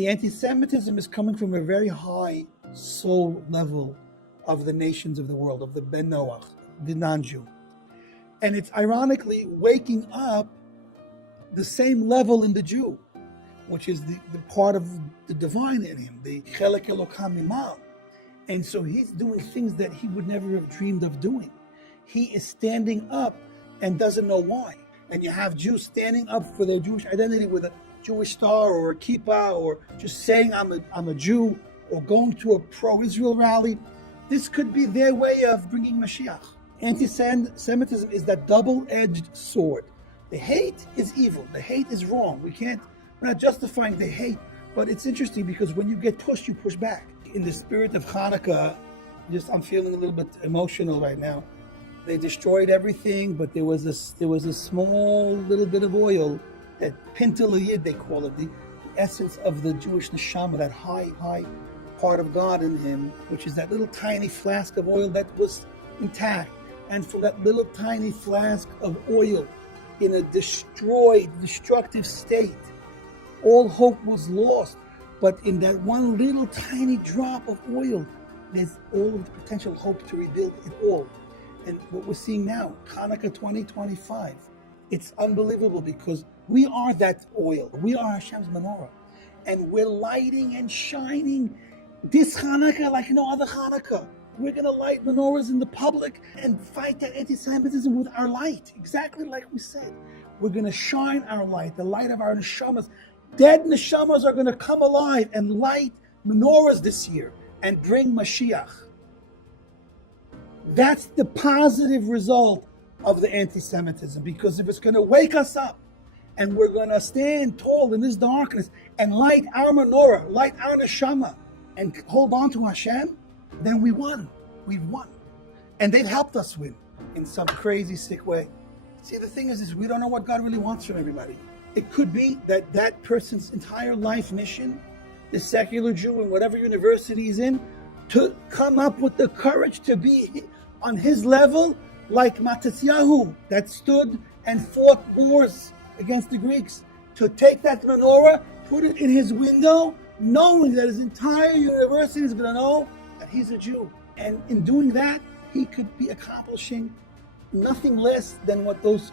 The anti-Semitism is coming from a very high soul level of the nations of the world, of the Ben Noach, the non-Jew. And it's ironically waking up the same level in the Jew, which is the part of the divine in him, the Chelek Elokam Imam. And so he's doing things that he would never have dreamed of doing. He is standing up and doesn't know why. And you have Jews standing up for their Jewish identity with a Jewish star or a kippah, or just saying I'm a Jew, or going to a pro-Israel rally. This could be their way of bringing Mashiach. Anti-Semitism is that double-edged sword. The hate is evil. The hate is wrong. We're not justifying the hate, but it's interesting because when you get pushed, you push back. In the spirit of Chanukah, I'm feeling a little bit emotional right now. They destroyed everything, but there was a small little bit of oil, that pintel yid, they call it, the essence of the Jewish Neshama, that high part of God in him, which is that little tiny flask of oil that was intact. And from that little tiny flask of oil in a destructive state, all hope was lost. But in that one little tiny drop of oil, there's all of the potential hope to rebuild it all. And what we're seeing now, Chanukah 2025, it's unbelievable because we are that oil. We are Hashem's menorah. And we're lighting and shining this Chanukah like no other Chanukah. We're going to light menorahs in the public and fight that anti-Semitism with our light, exactly like we said. We're going to shine our light, the light of our neshamas. Dead neshamas are going to come alive and light menorahs this year and bring Mashiach. That's the positive result of the anti-Semitism, because if it's going to wake us up and we're going to stand tall in this darkness and light our menorah, light our neshama, and hold on to Hashem, then we won. We've won. And they've helped us win in some crazy, sick way. See, the thing is we don't know what God really wants from everybody. It could be that person's entire life mission, the secular Jew in whatever university he's in, to come up with the courage to be on his level, like Matisyahu, that stood and fought wars against the Greeks, to take that menorah, put it in his window, knowing that his entire university is going to know that he's a Jew. And in doing that, he could be accomplishing nothing less than what those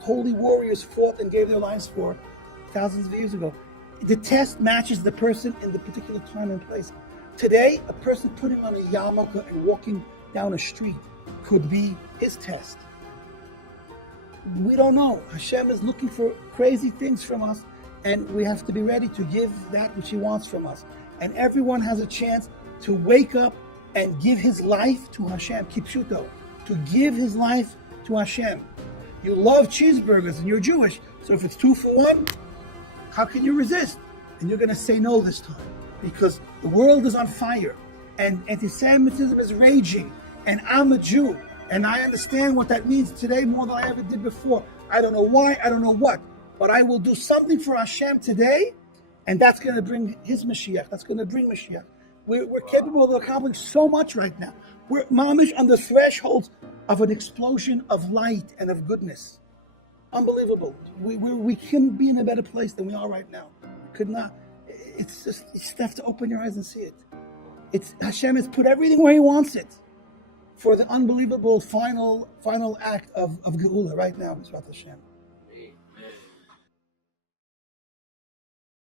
holy warriors fought and gave their lives for thousands of years ago. The test matches the person in the particular time and place. Today, a person putting on a yarmulke and walking down a street could be his test. We don't know. Hashem is looking for crazy things from us, and we have to be ready to give that which He wants from us. And everyone has a chance to wake up and give his life to Hashem, kipshuto, to give his life to Hashem. You love cheeseburgers and you're Jewish, so if it's 2 for 1, how can you resist? And you're going to say no this time, because the world is on fire and anti-Semitism is raging, and I'm a Jew and I understand what that means today more than I ever did before. I don't know why, I don't know what, but I will do something for Hashem today, and that's going to bring His Mashiach. That's going to bring Mashiach. We're capable of accomplishing so much right now. We're mamish on the thresholds of an explosion of light and of goodness. Unbelievable. We couldn't be in a better place than we are right now. We could not. It's just, you just have to open your eyes and see it. Hashem has put everything where He wants it for the unbelievable final act of Geulah right now, B'ezrat Hashem.